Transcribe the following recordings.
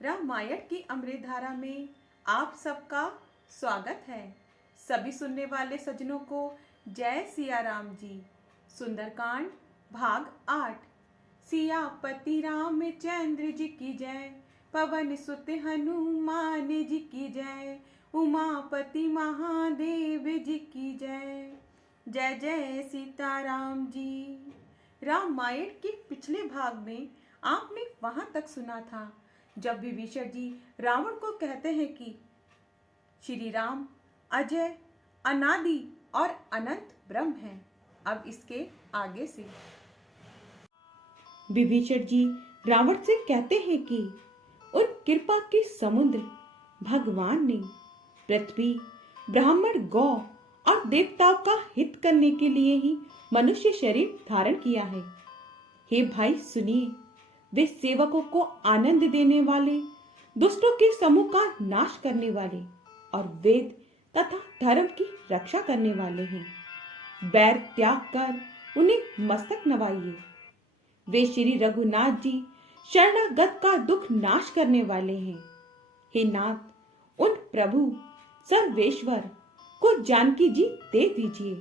रामायण की अमृतधारा में आप सबका स्वागत है। सभी सुनने वाले सज्जनों को जय सिया राम जी। सुंदरकांड भाग 8। सियापति रामचंद्र जी की जय, पवन सुत हनुमान जी की जय, उमापति महादेव जी की जय। जय जय सीताराम जी। रामायण के पिछले भाग में आपने वहां तक सुना था जब विभीषण जी रावण को कहते हैं कि श्री राम अजय, अनादि और अनंत ब्रह्म हैं। अब इसके आगे से विभीषण जी रावण से कहते हैं कि उन कृपा के समुद्र भगवान ने पृथ्वी, ब्राह्मण, गौ और देवताओं का हित करने के लिए ही मनुष्य शरीर धारण किया है। हे भाई सुनिए, वे सेवकों को आनंद देने वाले, दुष्टों के समूह का नाश करने वाले और वेद तथा धर्म की रक्षा करने वाले हैं। बैर त्याग कर उन्हें मस्तक नवाइए। वे श्री रघुनाथ जी शरणागत का दुख नाश करने वाले हैं। हे नाथ, उन प्रभु सर्वेश्वर को जानकी जी दे दीजिए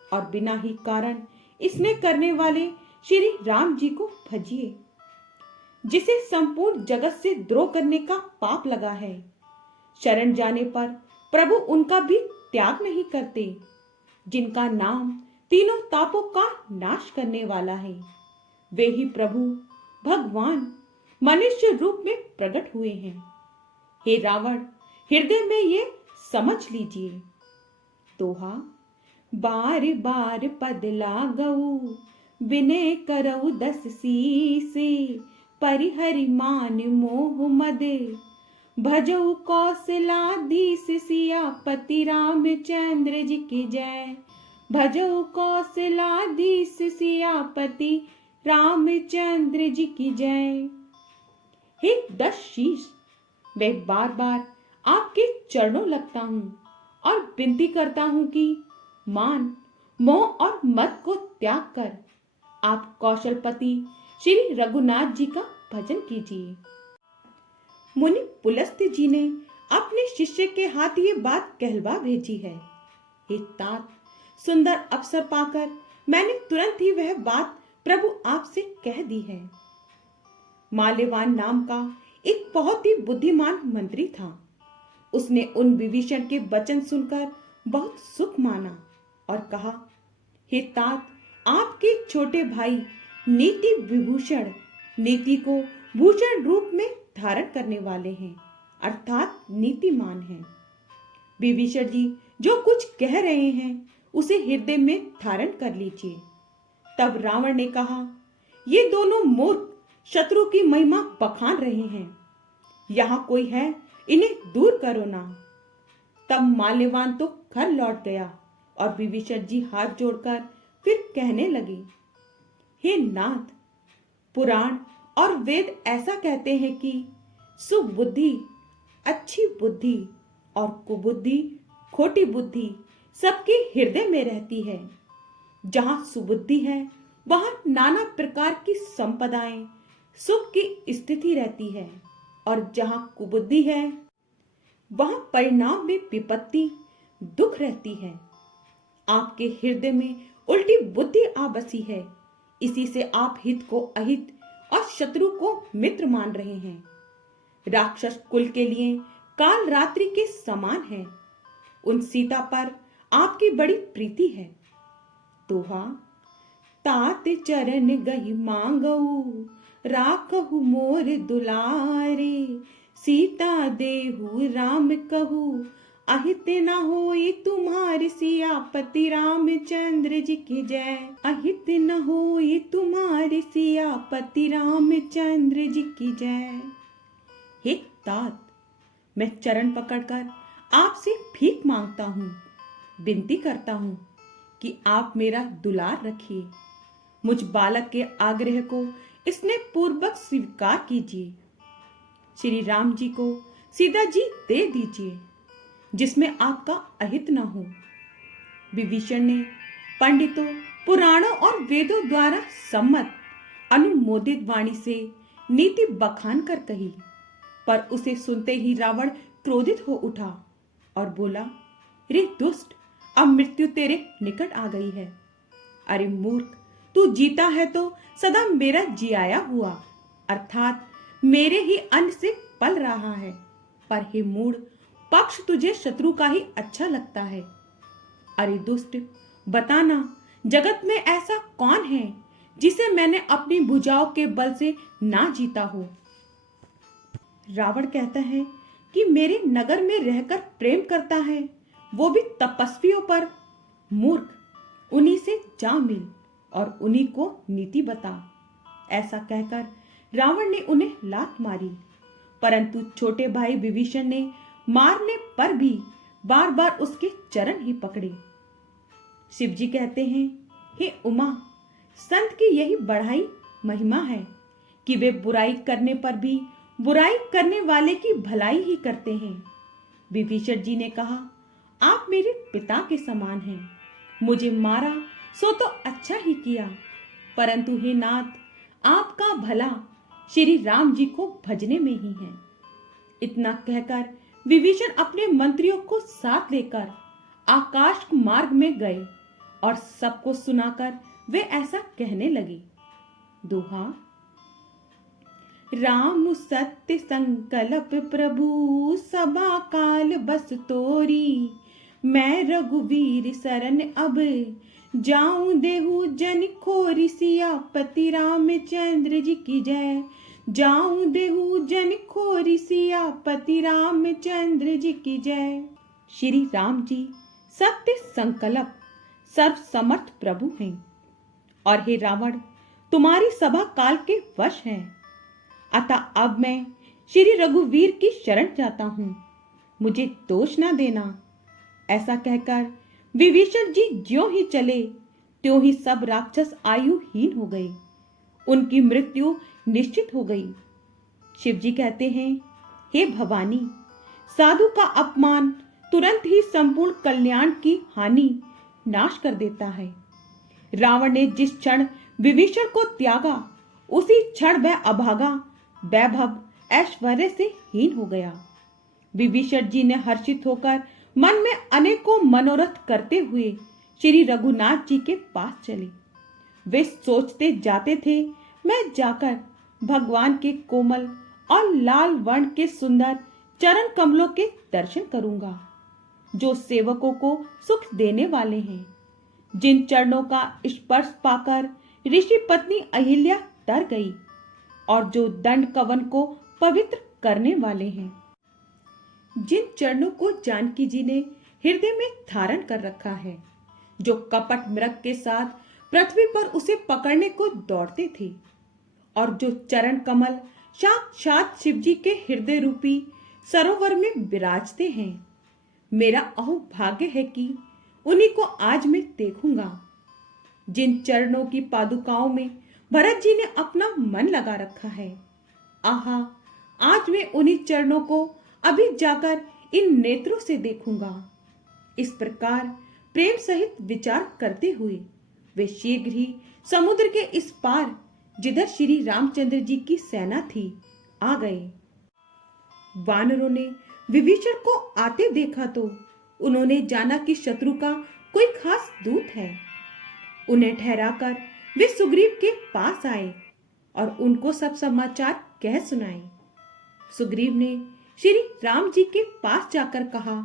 और बिना ही कारण इसमें करने वाले श्री राम जी को भजिए, जिसे संपूर्ण जगत से द्रोह करने का पाप लगा है। शरण जाने पर प्रभु उनका भी त्याग नहीं करते, जिनका नाम तीनों तापों का नाश करने वाला है। वे ही प्रभु भगवान मनुष्य रूप में प्रकट हुए हैं। हे रावण, हृदय में ये समझ लीजिए। दोहा। बार बार पद लागऊ, विनय करऊ दस सीसे, परिहरि मान मोह मद, भजऊ कौशलाधीश सियापति रामचंद्र जी की जय। भजऊ कौशलाधीश सियापति रामचंद्र जी की जय। हे 10 शीश, मैं बार बार आपके चरणों लगता हूँ और विनती करता हूँ कि मान, मोह और मद को त्याग कर आप कौशलपति श्री रघुनाथ जी का भजन कीजिए। मुनि पुलस्त्य जी ने अपने शिष्य के हाथ ये बात कहलवा भेजी है। हे तात, सुंदर अवसर पाकर मैंने तुरंत ही वह बात प्रभु आपसे कह दी है। माल्यवान नाम का एक बहुत ही बुद्धिमान मंत्री था। उसने उन विभीषण के वचन सुनकर बहुत सुख माना और कहा, हे तात, आपके छोटे भाई नीति विभूषण नीति को भूषण रूप में धारण करने वाले हैं, अर्थात नीतिमान हैं। विभीषण जी जो कुछ कह रहे हैं उसे हृदय में धारण कर लीजिए। तब रावण ने कहा, ये दोनों मूर्ख शत्रु की महिमा बखान रहे हैं। यहाँ कोई है, इन्हें दूर करो ना। तब माल्यवान तो घर लौट गया और विभीषण जी हाथ जोड़कर फिर कहने लगे, हे नाथ, पुराण और वेद ऐसा कहते हैं कि सुबुद्धि, अच्छी बुद्धि और कुबुद्धि, खोटी बुद्धि सबके हृदय में रहती है। जहां सुबुद्धि है वहां नाना प्रकार की संपदाएं, सुख की स्थिति रहती है, और जहां कुबुद्धि है वहां परिणाम में विपत्ति, दुख रहती है। आपके हृदय में उल्टी बुद्धि आ बसी है, इसी से आप हित को अहित और शत्रु को मित्र मान रहे हैं। राक्षस कुल के लिए काल रात्रि के समान है। उन सीता पर आपकी बड़ी प्रीति है। दोहा। तात चरण गहि मांगऊ, राखहु मोर दुलारे, सीता देहु राम कहू, अहित न होई तुम्हारे सियापति रामचंद्र जी की जय। अहित न होई तुम्हारे सियापति रामचंद्र जी की जय। हे तात, मैं चरण पकड़कर आपसे भीख मांगता हूँ, विनती करता हूँ कि आप मेरा दुलार रखिए। मुझ बालक के आग्रह को स्नेह पूर्वक स्वीकार कीजिए। श्री राम जी को सीता जी दे दीजिए, जिसमें आपका अहित न हो। विभीषण ने पंडितों, पुराणों और वेदों द्वारा सम्मत अनुमोदित वाणी से नीति बखान कर कही, पर उसे सुनते ही रावण क्रोधित हो उठा और बोला, रे दुष्ट, अब मृत्यु तेरे निकट आ गई है। अरे मूर्ख, तू जीता है तो सदा मेरा जियाया हुआ अर्थात मेरे ही अन्न से पल रहा है, पर हे मूढ़, पक्ष तुझे शत्रु का ही अच्छा लगता है। अरे दुष्ट, बताना, जगत में ऐसा कौन है जिसे मैंने अपनी भुजाओं के बल से ना जीता हो। रावण कहता है कि मेरे नगर में रहकर प्रेम करता है, वो भी तपस्वियों पर। मूर्ख, उन्हीं से जा मिल और उन्हीं को नीति बता। ऐसा कहकर रावण ने उन्हें लात मारी, परंतु छोटे भाई विभीषण ने मारने पर भी बार बार उसके चरण ही पकड़े। शिव जी कहते हैं, हे उमा, संत की यही बढ़ाई महिमा है कि वे बुराई करने पर भी बुराई करने वाले की भलाई ही करते हैं। विभीषण जी ने कहा, आप मेरे पिता के समान हैं, मुझे मारा सो तो अच्छा ही किया, परंतु हे नाथ, आपका भला श्री राम जी को भजने में ही है। इतना कहकर विभीषण अपने मंत्रियों को साथ लेकर आकाश मार्ग में गए और सबको सुनाकर वे ऐसा कहने लगे। दोहा। राम सत्य संकल्प प्रभु सभा काल बस तोरी, मैं रघुवीर शरण अब जाऊं देहु जन खोरी, सियापति रामचंद्र जी की जय। जाऊं देहु जन खोरी, सियापति रामचंद्र जी की जय। श्री राम जी सत्य संकल्प सर्व समर्थ प्रभु हैं और हे रावण, तुम्हारी सभा काल के वश हैं। अतः अब मैं श्री रघुवीर की शरण जाता हूं, मुझे दोष ना देना। ऐसा कहकर विभीषण जी ज्यों ही चले त्यों ही सब राक्षस आयुहीन हो गए, उनकी मृत्यु निश्चित हो गई। शिव जी कहते हैं, हे भवानी, साधु का अपमान तुरंत ही संपूर्ण कल्याण की हानि नाश कर देता है। रावण ने जिस क्षण विभीषण को त्यागा, उसी क्षण वह अभागा वैभव ऐश्वर्य से हीन हो गया। विभीषण जी ने हर्षित होकर मन में अनेकों मनोरथ करते हुए श्री रघुनाथ जी के पास चले। वे सोचते जाते थे, मैं जाकर भगवान के कोमल और लाल वर्ण के सुंदर चरण कमलों के दर्शन करूंगा, जो सेवकों को सुख देने वाले हैं, जिन चरणों का स्पर्श पाकर ऋषि पत्नी अहिल्या तर गई और जो दंड कवन को पवित्र करने वाले हैं, जिन चरणों को जानकी जी ने हृदय में धारण कर रखा है, जो कपट मृग के साथ पृथ्वी पर उसे पकड़ने को दौड़ते थे, और जो चरण कमल साक्षात शिव जी के हृदय रूपी सरोवर में विराजते हैं। मेरा अहोभाग्य है कि उन्हीं को आज मैं देखूंगा। जिन चरणों की पादुकाओं में भरत जी ने अपना मन लगा रखा है, आहा, आज मैं उन्हीं चरणों को अभी जाकर इन नेत्रों से देखूंगा। इस प्रकार प्रेम सहित विचार करते हुए वे शीघ्र ही समुद्र के इस पार, जिधर श्री रामचंद्र जी की सेना थी, आ गए। वानरों ने विभीषण को आते देखा तो उन्होंने जाना कि शत्रु का कोई खास दूत है। उन्हें ठहराकर वे सुग्रीव के पास आए और उनको सब समाचार कह सुनाए। सुग्रीव ने श्री राम जी के पास जाकर कहा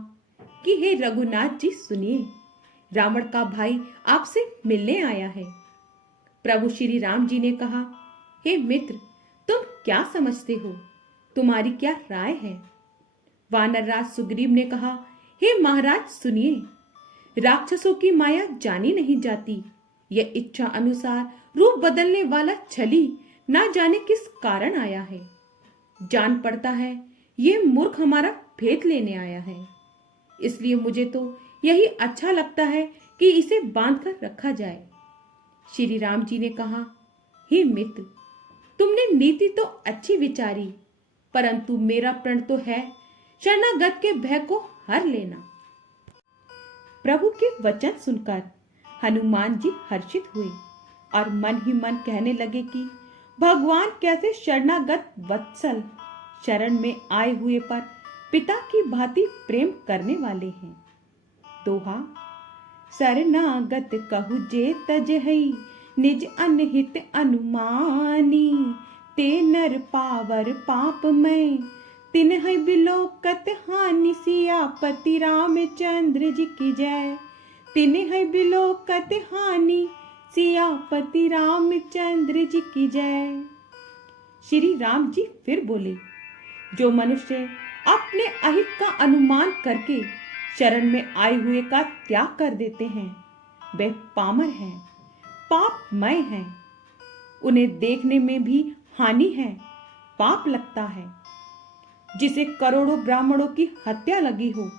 कि हे रघुनाथ जी, सुनिए, रावण का भाई आपसे मिलने आया है। प्रभु श्री राम जी ने कहा, हे मित्र, तुम क्या समझते हो, तुम्हारी क्या राय है। वानरराज सुग्रीव ने कहा, हे महाराज सुनिए, राक्षसों की माया जानी नहीं जाती। यह इच्छा अनुसार रूप बदलने वाला छली ना जाने किस कारण आया है। जान पड़ता है ये मूर्ख हमारा भेद लेने आया है, इसलिए मुझे तो यही अच्छा लगता है कि इसे बांध कर रखा जाए। श्री राम जी ने कहा, हे मित्र, तुमने नीति तो अच्छी विचारी, परंतु मेरा प्रण तो है शरणागत के भय को हर लेना। प्रभु के वचन सुनकर हनुमान जी हर्षित हुए और मन ही मन कहने लगे कि भगवान कैसे शरणागत वत्सल शरण में आए हुए पर पिता की भांति प्रेम करने वाले हैं। दोहा। शरणागत कहु जे तजहई, निज अनहित अनुमानी, ते नर पावर पाप में, तिन्है बिलोकत हानि, सियापति रामचंद्र जी की जय। तिन्है बिलोकत हानि, सियापति रामचंद्र जी की जय। श्री राम जी फिर बोले, जो मनुष्य अपने अहित का अनुमान करके शरण में आए हुए का त्याग कर देते हैं, वे पामर हैं, पापमय हैं। उन्हें देखने में भी हानि है, पाप लगता है। जिसे करोड़ों ब्राह्मणों की हत्या लगी हो,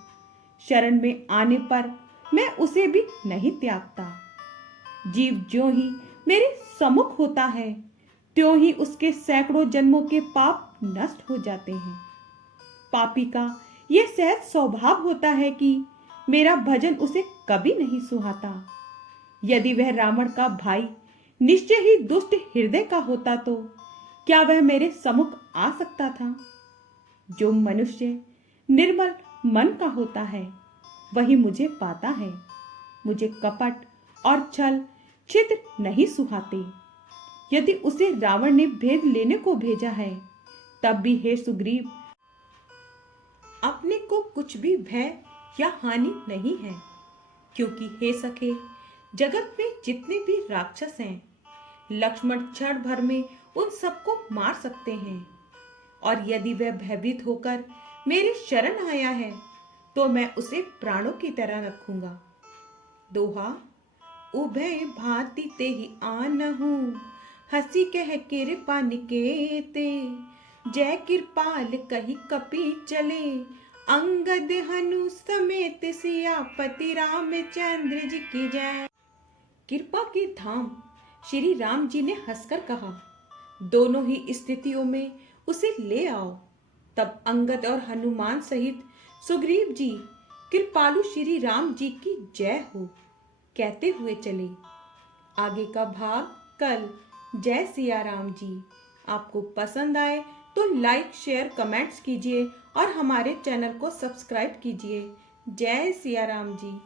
शरण में आने पर मैं उसे भी नहीं त्यागता। जीव ज्यों ही मेरे सम्मुख होता है, त्यों ही उसके सैकड़ों जन्मों के पाप नष्ट हो जाते हैं। पापी का यह सहज स्वभाव होता है कि मेरा भजन उसे कभी नहीं सुहाता। यदि वह रावण का भाई निश्चय ही दुष्ट हृदय का होता तो क्या वह मेरे सम्मुख आ सकता था? जो मनुष्य निर्मल मन का होता है, वही मुझे पाता है। मुझे कपट और छल छिद्र नहीं सुहाते। यदि उसे रावण ने भेद लेने को भेजा है, तब भी हे सुग्रीव, अपने को कुछ भी भय या हानि नहीं है, क्योंकि हे सखे, जगत में जितने भी राक्षस हैं, लक्ष्मण क्षण भर में उन सबको मार सकते हैं। और यदि वह भयभीत होकर मेरे शरण आया है, तो मैं उसे प्राणों की तरह रखूंगा। दोहा। उभय भांति ते ही आनहु, हंसी कह कृपा निकेते, जय कृपाल कही कपि चले, अंगद हनु समेत, सियापति रामचंद्र जी की जय। कृपा के धाम श्री राम जी ने हंसकर कहा, दोनों ही स्थितियों में उसे ले आओ। तब अंगद और हनुमान सहित सुग्रीव जी कृपालु श्री राम जी की जय हो कहते हुए चले। आगे का भाग कल। जय सिया राम जी। आपको पसंद आए तो लाइक शेयर कमेंट्स कीजिए और हमारे चैनल को सब्सक्राइब कीजिए। जय सिया राम जी।